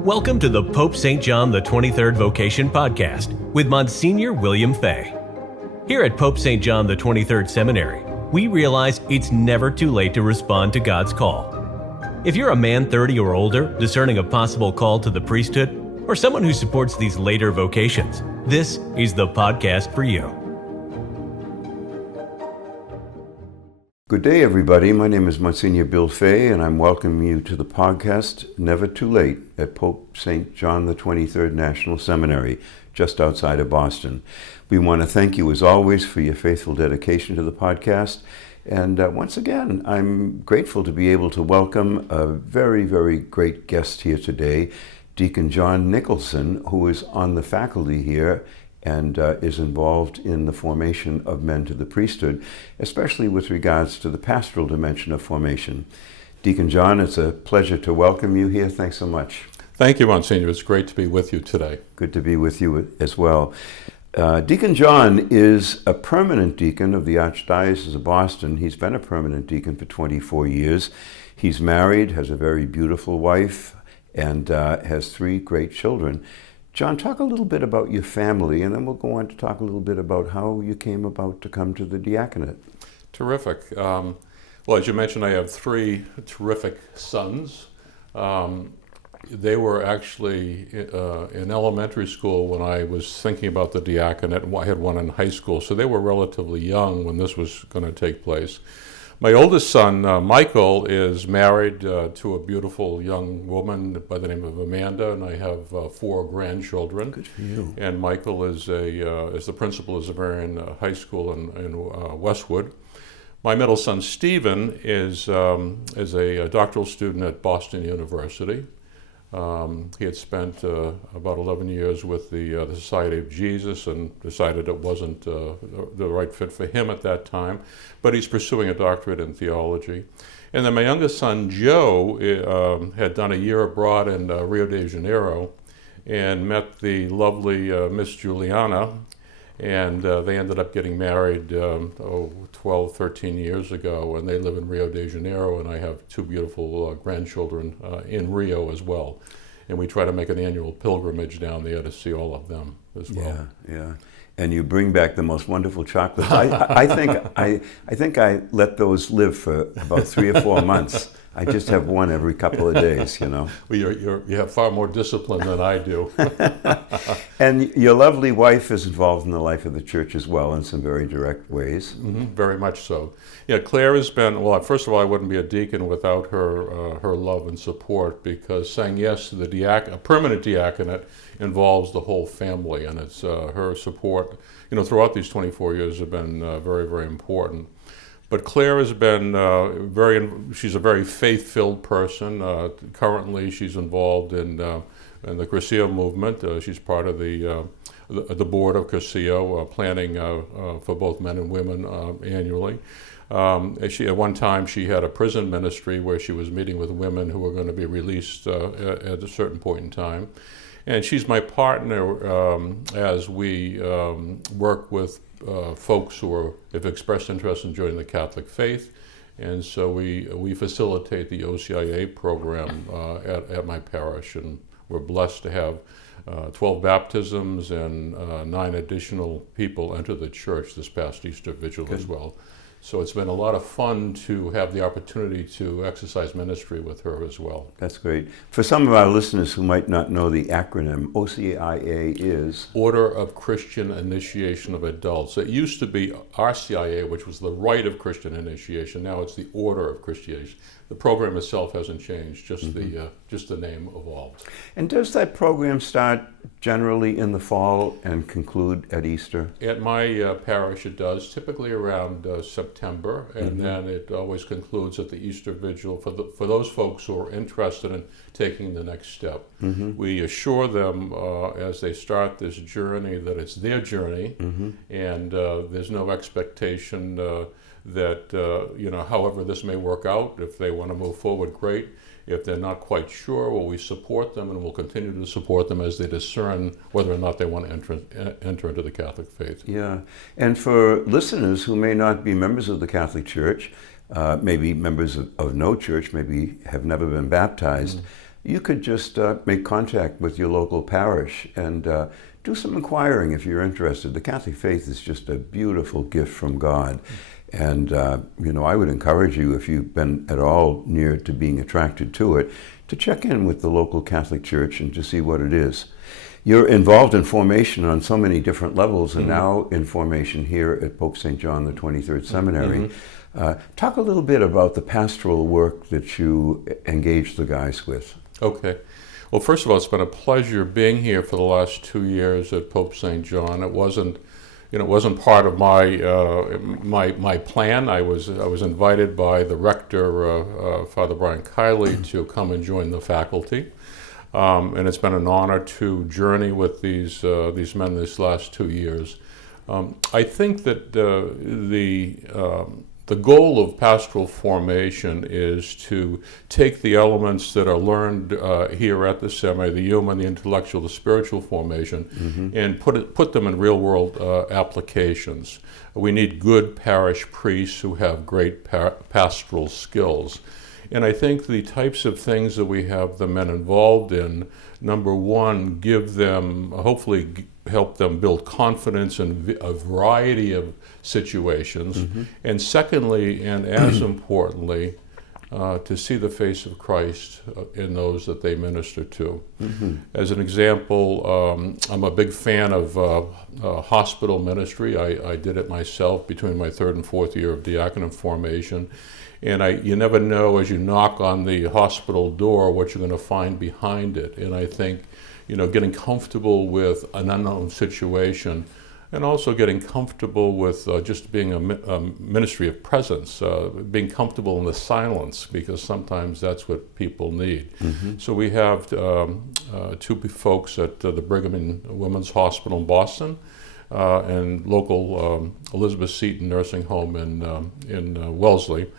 Welcome to the Pope St. John the 23rd Vocation Podcast with Msgr William Fay. Here at Pope St. John the 23rd Seminary, we realize it's never too late to respond to God's call. If you're a man 30 or older discerning a possible call to the priesthood, or someone who supports these later vocations, this is the podcast for you. Good day, everybody. My name is Msgr Bill Fay, and I'm welcoming you to the podcast, Never Too Late, at Pope St. John the 23rd National Seminary, just outside of Boston. We want to thank you, as always, for your faithful dedication to the podcast. And once again, I'm grateful to be able to welcome a very, very great guest here today, Deacon John Nicholson, who is on the faculty here and is involved in the formation of men to the priesthood, especially with regards to the pastoral dimension of formation. Deacon John, it's a pleasure to welcome you here. Thanks so much. Thank you, Monsignor. It's great to be with you today. Good to be with you as well. Deacon John is a permanent deacon of the Archdiocese of Boston. He's been a permanent deacon for 24 years. He's married, has a very beautiful wife, and has 3 great children. John, talk a little bit about your family, and then we'll go on to talk a little bit about how you came about to come to the diaconate. Terrific. Well, as you mentioned, I have 3 terrific sons. They were actually in elementary school when I was thinking about the diaconate. I had one in high school, so they were relatively young when this was going to take place. My oldest son, Michael, is married to a beautiful young woman by the name of Amanda, and I have 4 grandchildren. Good for you. And Michael is the principal of Xaverian High School in Westwood. My middle son, Stephen, is a doctoral student at Boston University. He had spent about 11 years with the Society of Jesus and decided it wasn't the right fit for him at that time, but he's pursuing a doctorate in theology. And then my youngest son, Joe, had done a year abroad in Rio de Janeiro and met the lovely Miss Juliana, and they ended up getting married 12, 13 years ago, and they live in Rio de Janeiro, and I have 2 beautiful grandchildren in Rio as well. And we try to make an annual pilgrimage down there to see all of them as well. Yeah. And you bring back the most wonderful chocolates. I think I let those live for about 3 or 4 months. I just have one every couple of days, you know. Well, you have far more discipline than I do. And your lovely wife is involved in the life of the church as well in some very direct ways. Mm-hmm, very much so. Yeah, Claire has been, well, first of all, I wouldn't be a deacon without her love and support, because saying yes to a permanent diaconate involves the whole family, and it's her support, throughout these 24 years have been very, very important. But Claire has been she's a very faith-filled person. Currently, she's involved in the Curcio movement. She's part of the board of Curcio, planning for both men and women annually. At one time, she had a prison ministry where she was meeting with women who were going to be released at a certain point in time. And she's my partner as we work with folks who have expressed interest in joining the Catholic faith, and so we facilitate the OCIA program at my parish, and we're blessed to have 12 baptisms and 9 additional people enter the church this past Easter Vigil. Good. As well. So it's been a lot of fun to have the opportunity to exercise ministry with her as well. That's great. For some of our listeners who might not know the acronym, OCIA is? Order of Christian Initiation of Adults. It used to be RCIA, which was the Rite of Christian Initiation. Now it's the Order of Christian. The program itself hasn't changed, just the name evolved. And does that program start generally in the fall and conclude at Easter? At my parish it does, typically around September, and then it always concludes at the Easter Vigil for those folks who are interested in taking the next step. We assure them as they start this journey that it's their journey, and there's no expectation that, however this may work out, if they want to move forward, great. If they're not quite sure, well, we support them, and we'll continue to support them as they discern whether or not they want to enter into the Catholic faith. Yeah, and for listeners who may not be members of the Catholic Church, maybe members of no church, maybe have never been baptized, you could just make contact with your local parish and do some inquiring if you're interested. The Catholic faith is just a beautiful gift from God. And, I would encourage you, if you've been at all near to being attracted to it, to check in with the local Catholic Church and to see what it is. You're involved in formation on so many different levels, and now in formation here at Pope St. John the 23rd Seminary. Talk a little bit about the pastoral work that you engage the guys with. Okay. Well, first of all, it's been a pleasure being here for the last 2 years at Pope St. John. It wasn't part of my plan. I was invited by the rector, Father Brian Kiley, to come and join the faculty, and it's been an honor to journey with these men these last 2 years. I think that the goal of pastoral formation is to take the elements that are learned here at the seminary, the human, the intellectual, the spiritual formation, and put them in real-world applications. We need good parish priests who have great pastoral skills. And I think the types of things that we have the men involved in, number one, give them, hopefully help them build confidence in a variety of situations. And secondly, and as importantly, to see the face of Christ in those that they minister to. As an example, I'm a big fan of hospital ministry. I did it myself between my 3rd and 4th year of diaconate formation. And you never know as you knock on the hospital door what you're going to find behind it. And I think, getting comfortable with an unknown situation, and also getting comfortable with just being a ministry of presence, being comfortable in the silence, because sometimes that's what people need. So we have 2 folks at the Brigham and Women's Hospital in Boston, and local Elizabeth Seton Nursing Home in Wellesley.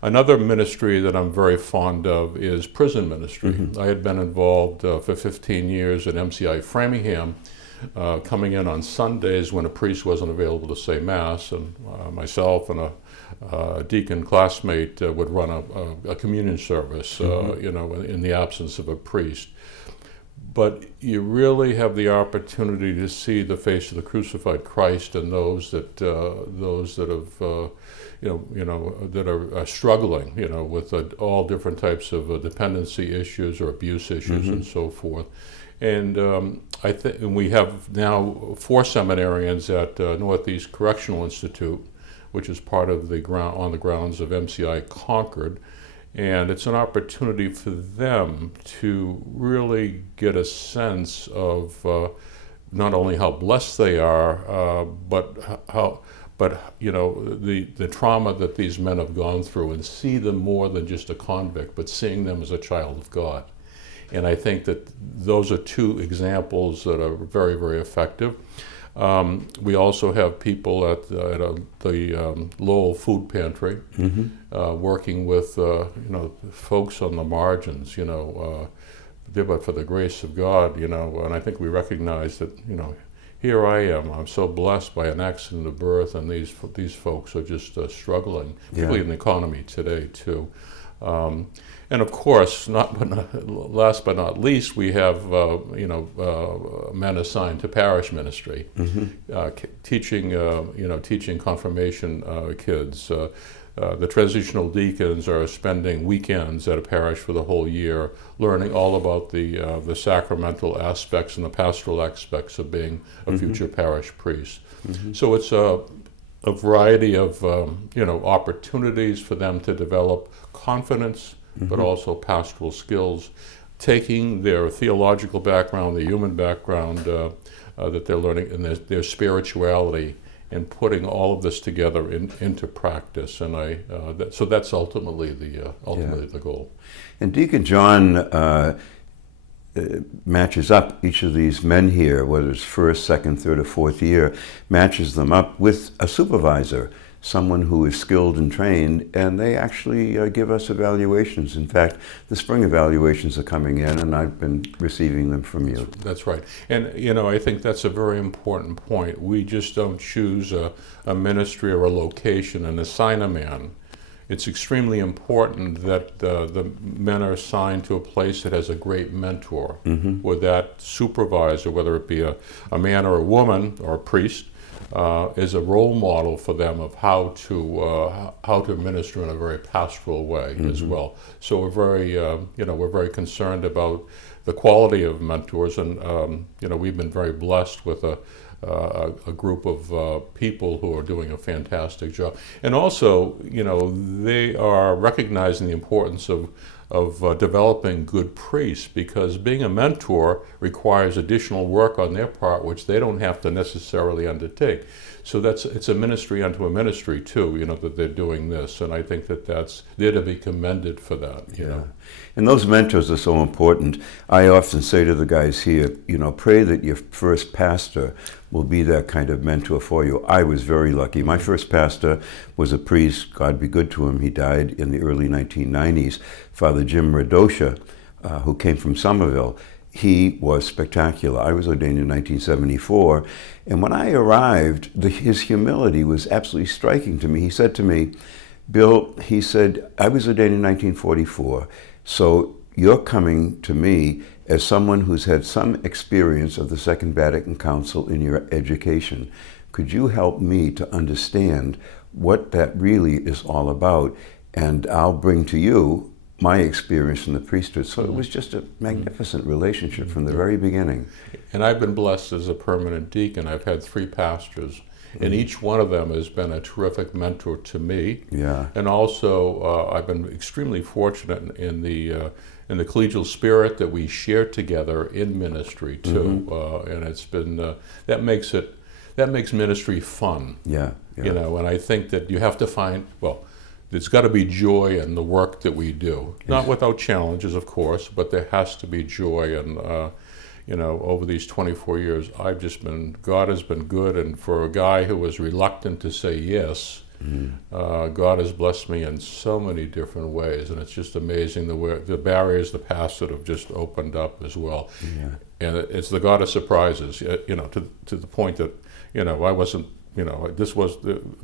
Another ministry that I'm very fond of is prison ministry. I had been involved for 15 years at MCI Framingham, coming in on Sundays when a priest wasn't available to say Mass, and myself and a deacon classmate would run a communion service, in the absence of a priest. But you really have the opportunity to see the face of the crucified Christ in those that have that are struggling, with all different types of dependency issues or abuse issues and so forth. And I think we have now 4 seminarians at Northeast Correctional Institute, which is part of on the grounds of MCI Concord. And it's an opportunity for them to really get a sense of not only how blessed they are, but the trauma that these men have gone through, and see them more than just a convict, but seeing them as a child of God. And I think that those are 2 examples that are very, very effective. We also have people at the Lowell Food Pantry, working with folks on the margins, but for the grace of God, and I think we recognize that, here I am. I'm so blessed by an accident of birth, and these folks are just struggling, particularly in the economy today too. And of course, last but not least, we have men assigned to parish ministry, teaching confirmation kids. The transitional deacons are spending weekends at a parish for the whole year, learning all about the sacramental aspects and the pastoral aspects of being a future parish priest. So it's a variety of opportunities for them to develop confidence, but also pastoral skills, taking their theological background, their human background that they're learning, and their spirituality, and putting all of this together into practice. And so that's ultimately the goal. And Deacon John matches up each of these men here, whether it's 1st, 2nd, 3rd, or 4th year, matches them up with a supervisor, someone who is skilled and trained, and they actually give us evaluations. In fact, the spring evaluations are coming in, and I've been receiving them from you. That's right. And, I think that's a very important point. We just don't choose a ministry or a location and assign a man. it's extremely important that the men are assigned to a place that has a great mentor, where that supervisor, whether it be a man or a woman or a priest, is a role model for them of how to minister in a very pastoral way as well. So we're very concerned about the quality of mentors, and we've been very blessed with a group of people who are doing a fantastic job. And also, they are recognizing the importance of developing good priests, because being a mentor requires additional work on their part, which they don't have to necessarily undertake. So it's a ministry unto a ministry too, that they're doing this, and I think they're to be commended for that. And those mentors are so important. I often say to the guys here, pray that your first pastor will be that kind of mentor for you. I was very lucky. My first pastor was a priest, God be good to him. He died in the early 1990s, Father Jim Radosha, who came from Somerville. He was spectacular. I was ordained in 1974, and when I arrived, his humility was absolutely striking to me. He said to me, Bill, he said, I was ordained in 1944, so you're coming to me as someone who's had some experience of the Second Vatican Council in your education. Could you help me to understand what that really is all about? And I'll bring to you my experience in the priesthood. So it was just a magnificent relationship from the very beginning. And I've been blessed as a permanent deacon. I've had 3 pastors, and each one of them has been a terrific mentor to me. Yeah. And also, I've been extremely fortunate in the collegial spirit that we share together in ministry too. And it's been that makes ministry fun. Yeah. And I think that you have to find, there's got to be joy in the work that we do. Not without challenges, of course, but there has to be joy. And over these 24 years, God has been good. And for a guy who was reluctant to say yes, God has blessed me in so many different ways. And it's just amazing the barriers, the past that have just opened up as well. Yeah. And it's the God of surprises, to the point that, I wasn't,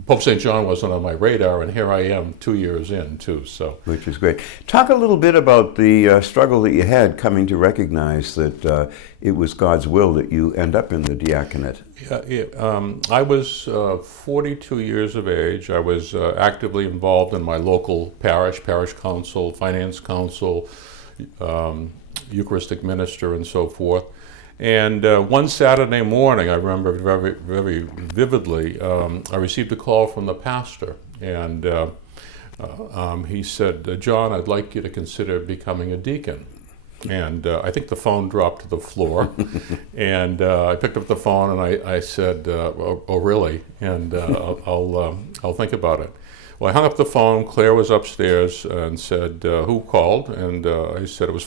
Pope St. John wasn't on my radar, and here I am 2 years in, too. So, which is great. Talk a little bit about the struggle that you had coming to recognize that it was God's will that you end up in the diaconate. I was 42 years of age. I was actively involved in my local parish council, finance council, Eucharistic minister, and so forth. And one Saturday morning, I remember very, very vividly, I received a call from the pastor, and he said, John, I'd like you to consider becoming a deacon. And I think the phone dropped to the floor, and I picked up the phone and I said, oh really? And I'll think about it. Well, I hung up the phone. Claire was upstairs and said, who called? And I said it was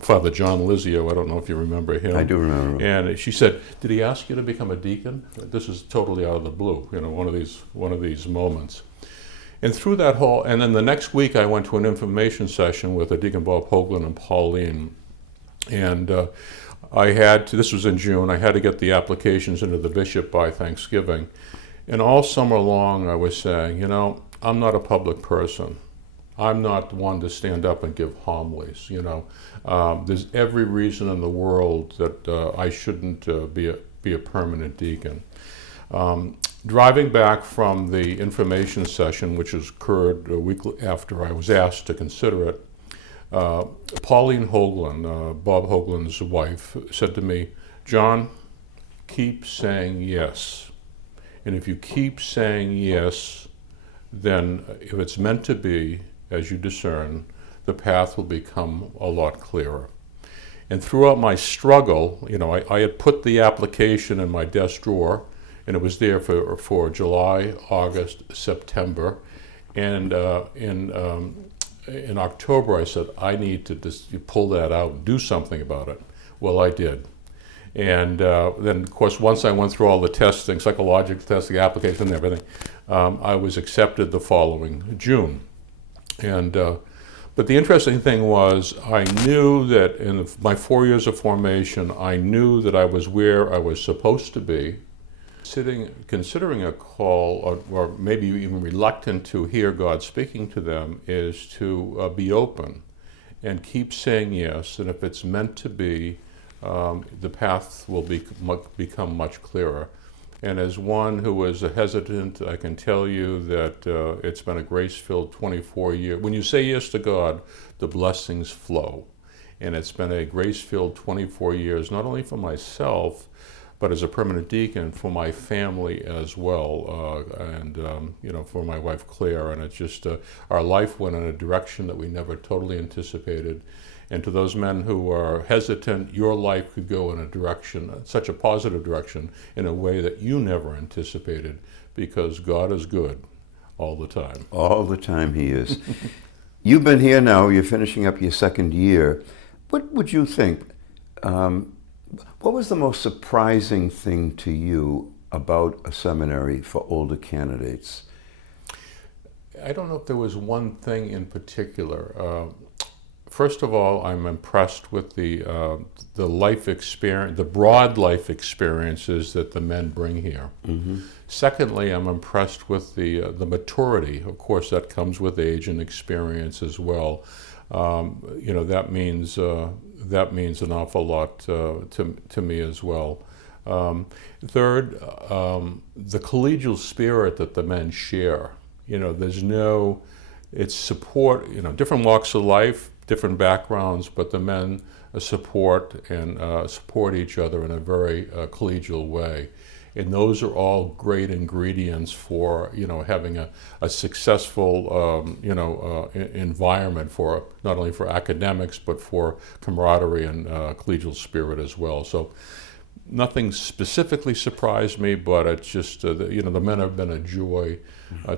Father John Lizio. I don't know if you remember him. I do remember. And she said, "Did he ask you to become a deacon?" This is totally out of the blue. One of these moments. And through that whole, and then the next week I went to an information session with Deacon Bob Hoagland and Pauline, and this was in June. I had to get the applications into the bishop by Thanksgiving, and all summer long I was saying, I'm not a public person. I'm not the one to stand up and give homilies. There's every reason in the world that I shouldn't be a permanent deacon. Driving back from the information session, which occurred a week after I was asked to consider it, Pauline Hoagland, Bob Hoagland's wife, said to me, John, keep saying yes. And if you keep saying yes, then if it's meant to be, as you discern, the path will become a lot clearer. And throughout my struggle, I had put the application in my desk drawer, and it was there for July, August, September. And in October, I said, I need to just pull that out and do something about it. Well, I did. And then, of course, once I went through all the testing, psychological testing, application, and everything, I was accepted the following June. And but the interesting thing was, I knew that in my 4 years of formation, I knew that I was where I was supposed to be. considering a call, or maybe even reluctant to hear God speaking to them, is to be open and keep saying yes. And if it's meant to be, the path will become much clearer. And as one who was hesitant, I can tell you that it's been a grace-filled 24 years. When you say yes to God, the blessings flow. And it's been a grace-filled 24 years, not only for myself, but as a permanent deacon, for my family as well, and for my wife Claire. And it's just our life went in a direction that we never totally anticipated. And to those men who are hesitant, your life could go in a direction, such a positive direction, in a way that you never anticipated, because God is good all the time. All the time He is. You've been here now, you're finishing up your second year. What would you think? What was the most surprising thing to you about a seminary for older candidates? I don't know if there was one thing in particular. First of all, I'm impressed with the life experience, the broad life experiences that the men bring here. Mm-hmm. Secondly, I'm impressed with the maturity. Of course, that comes with age and experience as well. That means an awful lot to me as well. Third, the collegial spirit that the men share. It's support. Different walks of life, different backgrounds, but the men support each other in a very collegial way. And those are all great ingredients for having a successful environment for not only for academics but for camaraderie and collegial spirit as well. So nothing specifically surprised me, but it's just the men have been a joy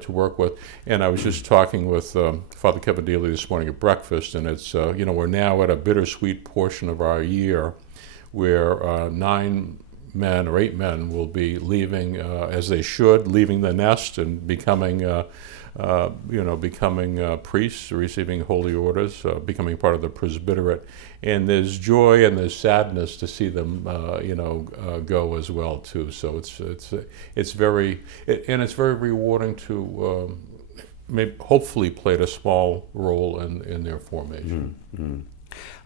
to work with. And I was just talking with Father Kevin Daly this morning at breakfast, and it's we're now at a bittersweet portion of our year where 9 men or 8 men will be leaving, as they should, leaving the nest and becoming priests, receiving holy orders, becoming part of the presbyterate. And there's joy and there's sadness to see them, go as well too. So it's very rewarding to hopefully played a small role in their formation. Mm-hmm.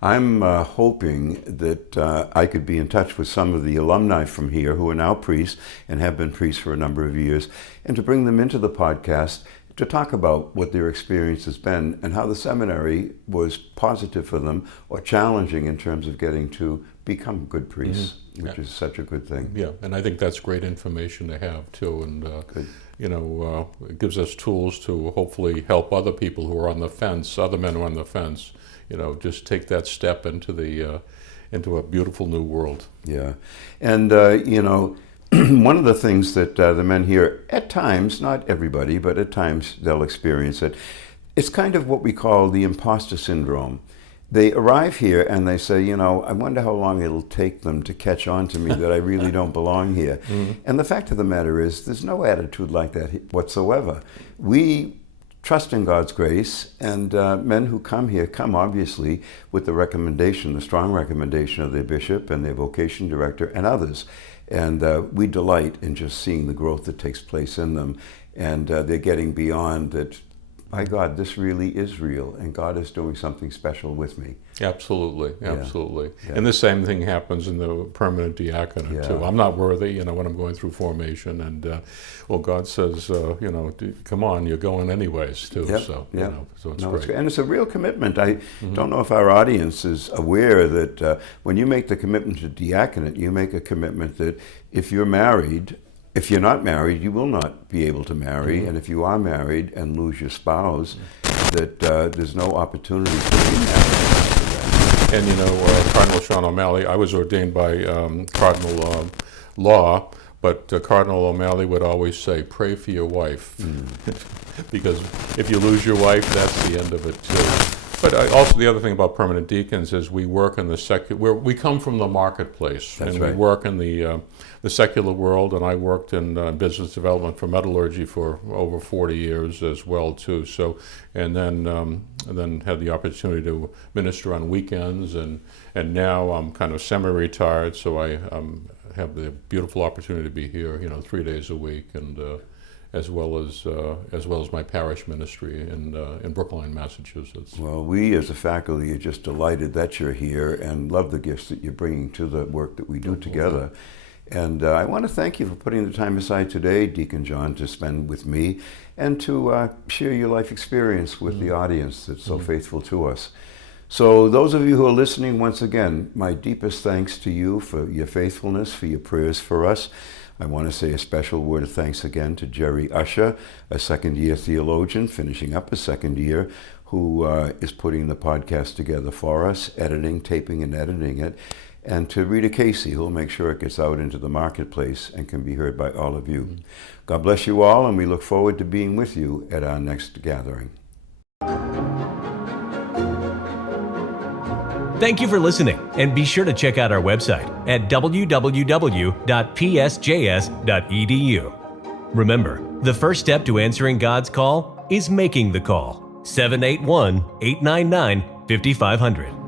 I'm hoping that I could be in touch with some of the alumni from here who are now priests and have been priests for a number of years, and to bring them into the podcast to talk about what their experience has been and how the seminary was positive for them or challenging in terms of getting to become good priests, mm-hmm. which is such a good thing. Yeah, and I think that's great information to have too, and it gives us tools to hopefully help other people who are on the fence, other men who are on the fence, just take that step into a beautiful new world. Yeah, and one of the things that the men here, at times, not everybody, but at times they'll experience it, it's kind of what we call the imposter syndrome. They arrive here and they say, I wonder how long it'll take them to catch on to me that I really don't belong here. Mm-hmm. And the fact of the matter is, there's no attitude like that whatsoever. We trust in God's grace, and men who come here come obviously with the strong recommendation of their bishop and their vocation director and others. And we delight in just seeing the growth that takes place in them. And they're getting beyond that, by God, this really is real, and God is doing something special with me. Absolutely. Yeah. And the same thing happens in the permanent diaconate too. I'm not worthy, when I'm going through formation, and God says, come on, you're going anyways too. Yep. So it's great. great. And it's a real commitment. I don't know if our audience is aware that when you make the commitment to diaconate, you make a commitment that if you're not married, you will not be able to marry. Mm-hmm. And if you are married and lose your spouse, that there's no opportunity to be married. And Cardinal Sean O'Malley, I was ordained by Cardinal Law, but Cardinal O'Malley would always say, pray for your wife. Because if you lose your wife, that's the end of it too. But also the other thing about permanent deacons is we work in the secular. We come from the marketplace, That's and right. we work in the secular world. And I worked in business development for metallurgy for over 40 years as well too. So, and then had the opportunity to minister on weekends, and now I'm kind of semi-retired, so I have the beautiful opportunity to be here, 3 days a week, and as well as my parish ministry in Brookline, Massachusetts. Well, we as a faculty are just delighted that you're here and love the gifts that you're bringing to the work that we do together. And I want to thank you for putting the time aside today, Deacon John, to spend with me and to share your life experience with the audience that's so faithful to us. So those of you who are listening, once again, my deepest thanks to you for your faithfulness, for your prayers for us. I want to say a special word of thanks again to Jerry Usher, a second-year theologian finishing up his second year, who is putting the podcast together for us, editing, taping, and editing it. And to Rita Casey, who will make sure it gets out into the marketplace and can be heard by all of you. God bless you all, and we look forward to being with you at our next gathering. Thank you for listening, and be sure to check out our website at www.psjs.edu. Remember, the first step to answering God's call is making the call. 781-899-5500.